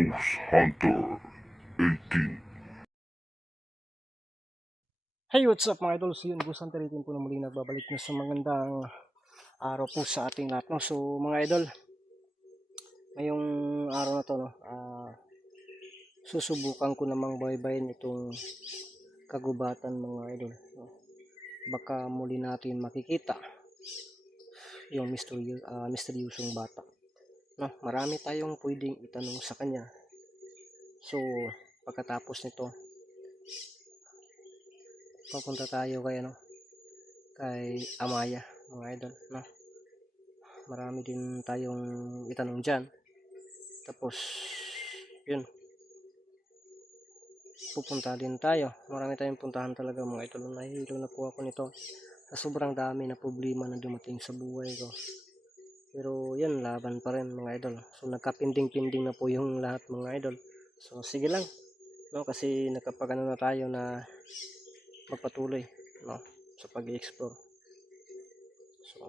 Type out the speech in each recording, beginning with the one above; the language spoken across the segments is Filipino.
Ghost Hunter 18. Hey, what's up mga idol? So yun, Ghost Hunter 18 po na muli nagbabalik na sa magandang araw po sa ating lahat, no? So mga idol, ngayong araw na to, no, susubukan ko namang baybayin itong kagubatan mga idol, no? Baka muli natin makikita yung misteryosong bata, no? Marami tayong pwedeng itanong sa kanya. So pagkatapos nito, papunta tayo kay Amaya mga idol, no? Marami din tayong itanong dyan. Tapos yun, pupunta din tayo. Marami tayong puntahan talaga mga idol. Nahihilo na po ako nito sa sobrang dami na problema na dumating sa buhay ko. Pero yan, laban pa rin mga idol. So nagkapinding-pinding na po yung lahat mga idol. So sige lang, no? Kasi nakapagano na tayo na magpatuloy, no, sa pag-i-explore. So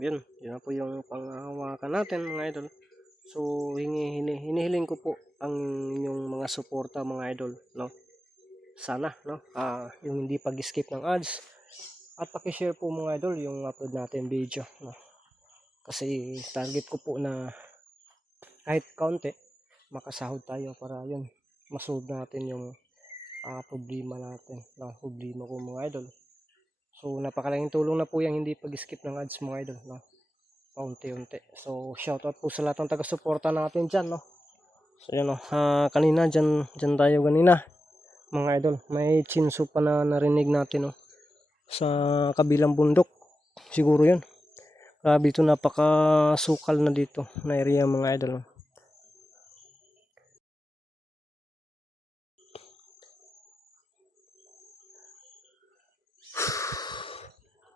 yun na po yung panghahawakan natin mga idol. So hinihiling ko po ang inyong mga suporta mga idol, no. Sana, no, yung hindi pag-skip ng ads at paki-share po mga idol yung upload natin video, no. Kasi target ko po na kahit kaunti makasahod tayo para yun masolve natin yung problema natin, no, problema ko mga idol. So napakalaking tulong na po yung hindi pag-skip ng ads mga idol, no, paunti-unti. So shoutout po sa lahat ng taga-suporta natin dyan, no. So yun, no, kanina dyan tayo kanina mga idol, may chinso pa na narinig natin, no, sa kabilang bundok. Siguro yun, grabe ito, napakasukal na dito na area mga idol, no.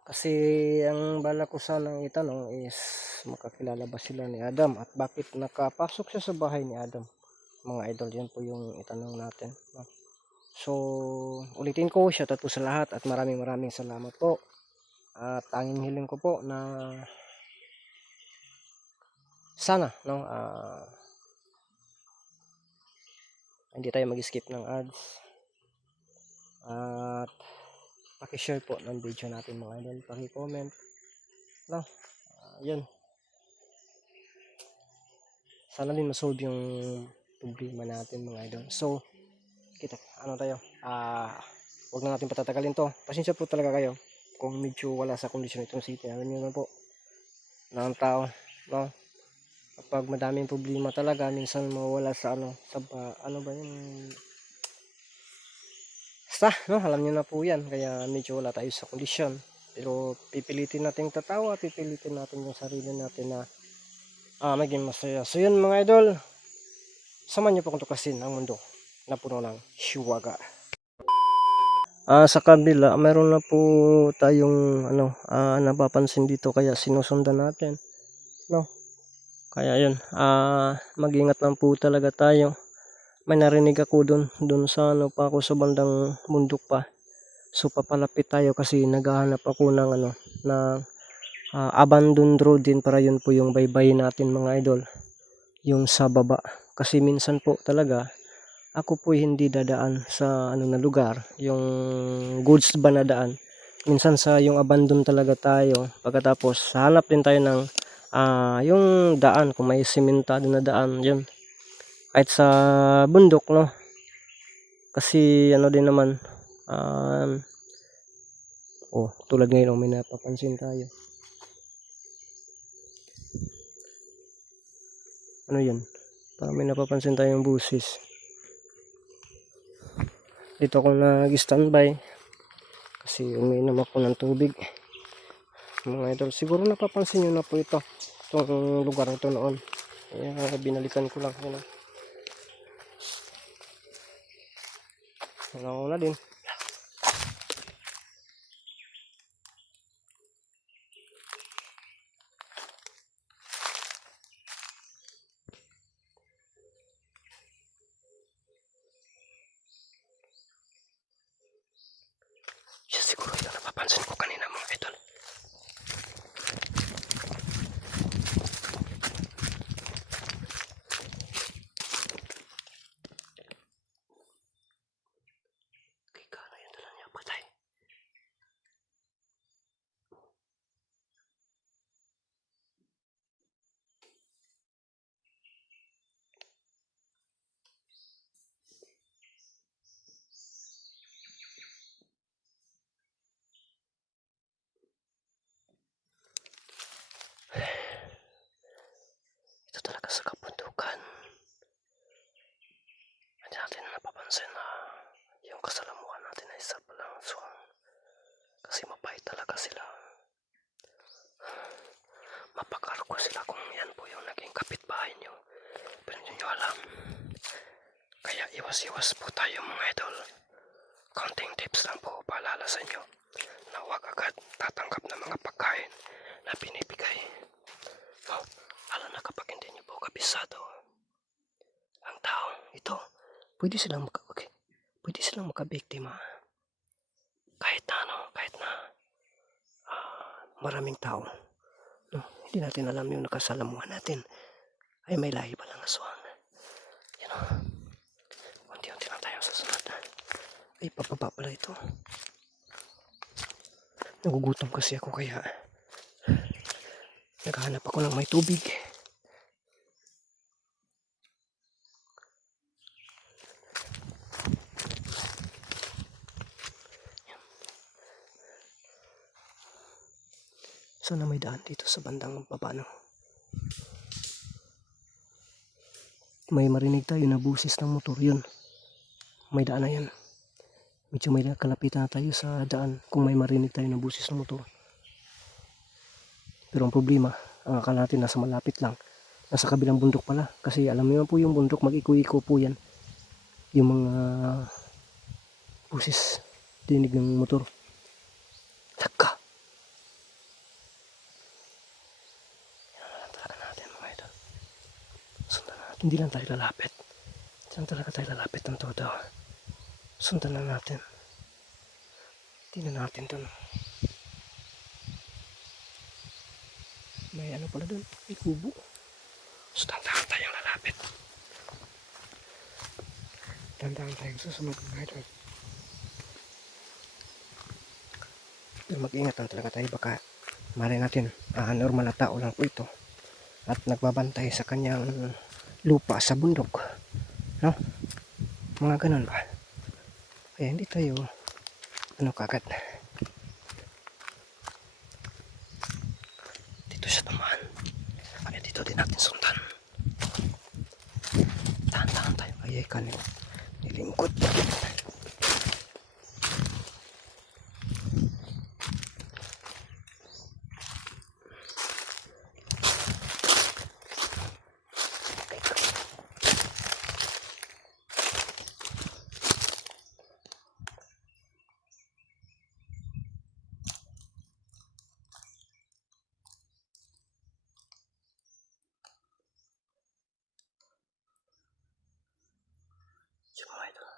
Kasi ang bala ko sanang itanong is makakilala ba sila ni Adam at bakit nakapasok siya sa bahay ni Adam mga idol. Yan po yung itanong natin, no? So ulitin ko, shoutout po sa lahat at maraming salamat po. At tanging hiling ko po na sana, no, hindi tayo mag-skip ng ads at paki-share po ng video natin mga idol, paki-comment, no. Yun, sana din masolve yung problema natin mga idol. So kita tayo, wag na natin patatagalin to. Pasensya po talaga kayo kung medyo wala sa kondisyon itong city. Alam niyo na po ng tao, no, kapag madaming problema talaga minsan mawala sa ano ba yung basta, no, alam niyo na po yan. Kaya medyo wala tayo sa kondisyon, pero pipilitin natin tatawa, pipilitin natin yung sarili natin na maging masaya. So yun mga idol, samahan niyo po kung tuklasin ang mundo na puno ng hiwaga. Sa kabila meron na po tayong napapansin dito, kaya sinusundan natin, no. Kaya yun, mag-ingat lang po talaga tayo. May narinig ako dun sa pa ako sa bandang bundok pa. So papalapit tayo kasi naghahanap ako ng abandoned road din, para yun po yung baybayin natin mga idol, yung sa baba. Kasi minsan po talaga ako po hindi dadaan sa na lugar, yung goods ba na daan. Minsan sa yung abandon talaga tayo. Pagkatapos hanap din tayo ng yung daan, kung may simentado na daan, yun. Kahit sa bundok, no. Kasi din naman, tulad ngayon, may napapansin tayo. Ano yan? Parang may napapansin tayong busis. Dito ako nag-standby kasi umiinom ako ng tubig mga idol. Siguro napapansin nyo na po itong lugar ito noon, kaya binalikan ko lang, ano na din. Siguro yung napapansin ko kanina mga idol. bahay talaga sila. Mapakarko sila kung yan po yung naging kapitbahay nyo. Pero hindi nyo alam. Kaya iwas-iwas po tayo mga idol. Konting tips lang po paalala sa inyo na huwag agad tatanggap ng mga pagkain na binibigay. No, lalo na kapag hindi nyo po kabisado ang tao ito, pwede silang makabiktima kahit na maraming tao. No, hindi natin alam yung nakasalamuhan natin ay may lahi palang aswang. You know, unti-unti lang tayo susunod. Ay, pababa pala ito. Nagugutom kasi ako kaya naghahanap ako ng may tubig. Sana may daan dito sa bandang baba, no? May marinig tayo na busis ng motor, yun. May daan na yan. Medyo may kalapitan na tayo sa daan kung may marinig tayo na busis ng motor. Pero ang problema, ang akala natin nasa malapit lang. Nasa kabilang bundok pala. Kasi alam niyo po yung bundok, mag-iko-iko po yan. Yung mga busis, dinig ng motor. Taka! Hindi lang tayo lalapit. Saan talaga tayo lalapit ng todo? Sundan na natin. Tingnan natin dun. May ano pala dun? May kubo. So, dandahan tayong lalapit. Dandahan tayong susunod mga idol. Pero mag-ingat lang talaga tayo. Baka malay natin, normal na tao lang po ito. At nagbabantay sa kanyang lupa sa bundok, no? Mga ganun ba? Kaya hindi tayo kagad dito siya tumaan. Kaya dito din natin sundan. Tahan-tahan tayo. Ay kanin nilingkod. Mga idol.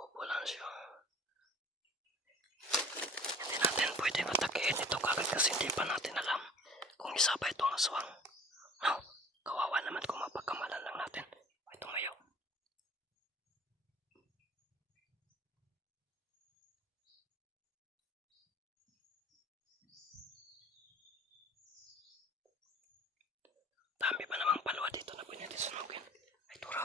Upo lang siya. Hindi natin pwede matakihin ito kagad kasi hindi pa natin alam kung isa ba itong aswang. No, kawawa naman kung mapagkamalan lang natin. Ay, tumayo. Dami pa namang palwa dito na pwede sunugin. Ay, tura.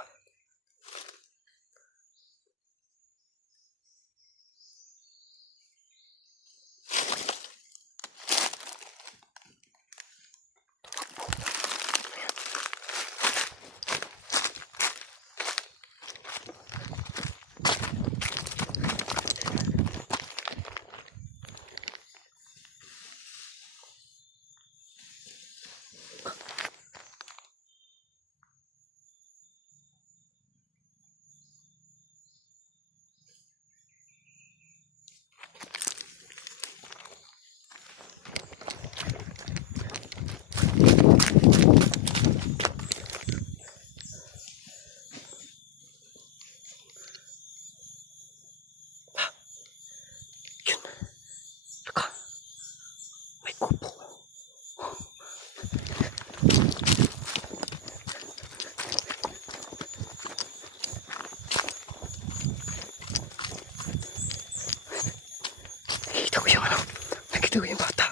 Nakita ko yung bata.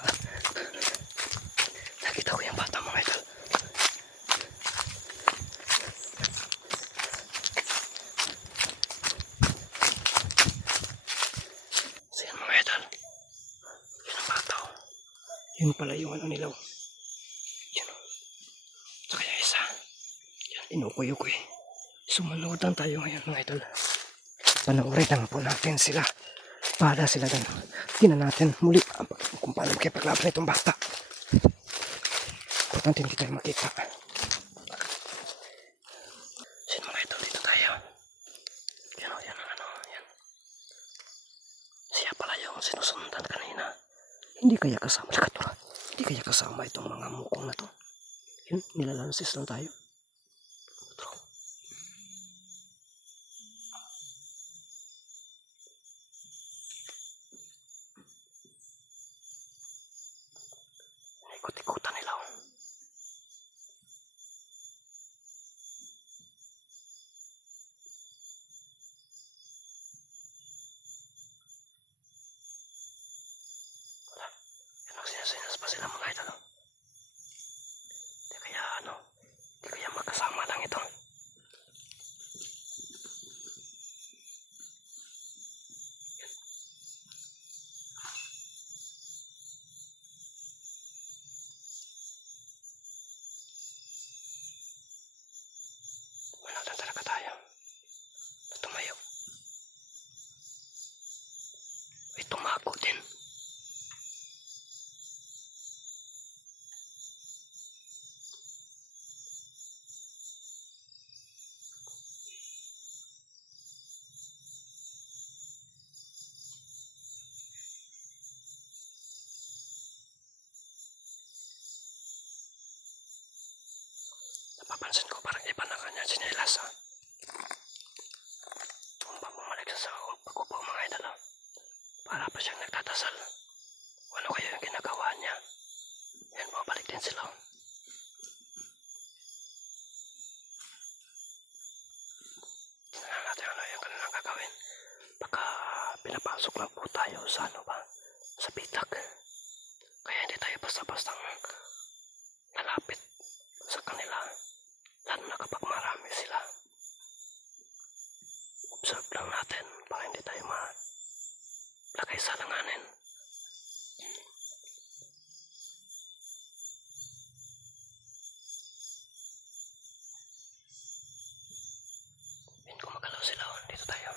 Nakita ko yung bata mga idol. So yan mga idol. Yun ang bata. Yun pala yung ano nila. Yun. Saka yung isa. Yan, inukoy-ukoy. Sumunod lang tayo ngayon mga idol. Panoorin lang po natin sila. Bahala sila doon. Tingnan natin muli kung paano makipaglaban itong bata. Importante hindi tayo makita. Sino mga idol, dito tayo. Yan o, yan ang ano, yan. Siya pala yung sinusundan kanina. Hindi kaya kasama, lakatura. Hindi kaya kasama itong mga mukong na to. Yun, nilalansis lang tayo. Ikot-ikutan nila. Wala. Yan ang sinasinas pa sila mga idol. Di kaya ano, di kaya magkasama lang ito. Manood talaga tayo. Tumayo. Ay, tumago din. Napapansin ko parang iba na kanya sinelas ha. Kung pa bumalik sa pag-upo mga idol ha. Para pa siyang nagdadasal. Ano kaya yung ginagawa niya? Yan, bumabalik din sila. Tingnan natin ano yung kanilang gagawin. Baka pinapasok lang po tayo sa ano ba? Sa bitak. Kaya hindi tayo basta-bastang lalapit sa kanila. Lalo na kapag marami sila. Observe lang natin para hindi tayo malagay sa langanin. Yan, kung magalaw sila, dito tayo.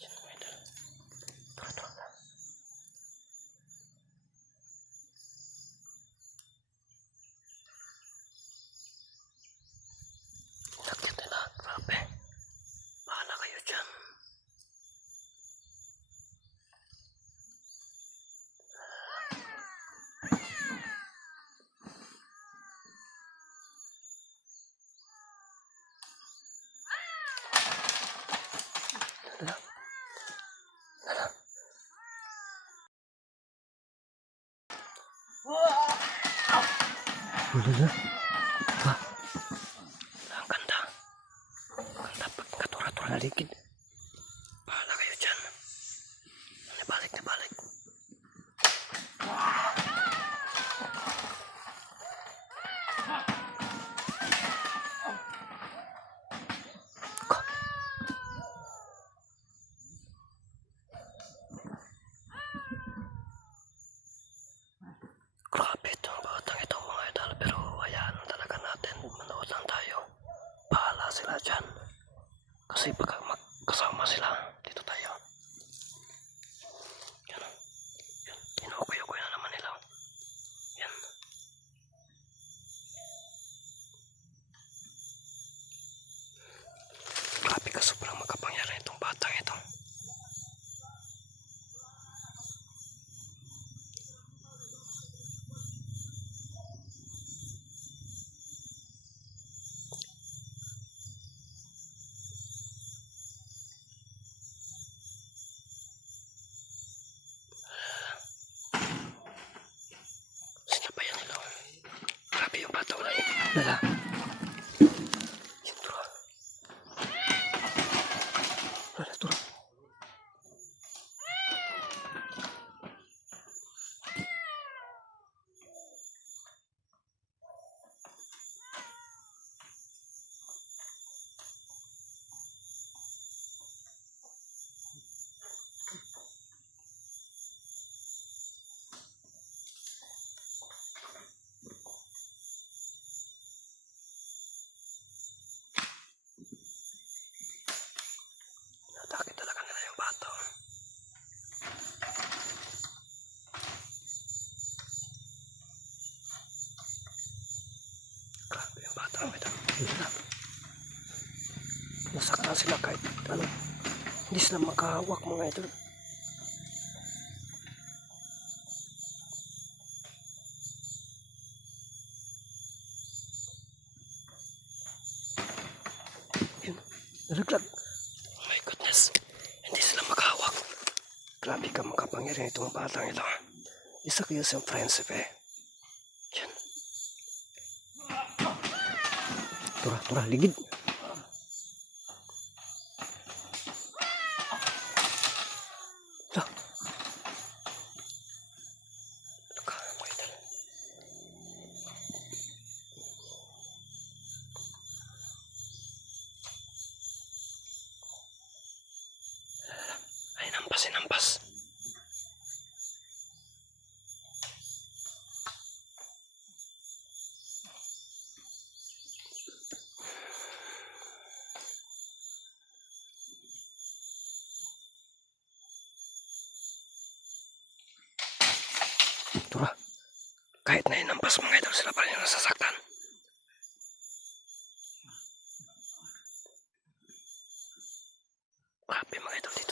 Sino mo ito? Tura-tura. Nakit nila, grabe. Bahala kayo dyan. Dala. Dala. Dala. Ba? Ang ganda. Ganda pag katura-tura na ligid. Bahala kayo dyan. Nibalik. Grabe itong batang ito mga idol. Pero hayaan talaga natin. Manood lang tayo. Bahala sila dyan. Kasi pagka magkasama sila, dito tayo. Yan. Yan. Inuukoy-ukoy na naman nila. Yan. Grabe ka, sobrang makapangyarihan itong batang ito. Wala. Nasaktan sila kahit ano. Hindi sila makahawak mga idol. Yun. Nalaglag. Oh my goodness. Hindi sila makahawak. Grabe ka makapangyarihan itong batang ito. Isa kayo sa friendship eh. Yan. Tura, ligid. Dah. Luka, mga idol. Ay, nampas. Tura. Kahit na inampas mga idol, sila pa rin yung nasasaktan. Grabe mga idol.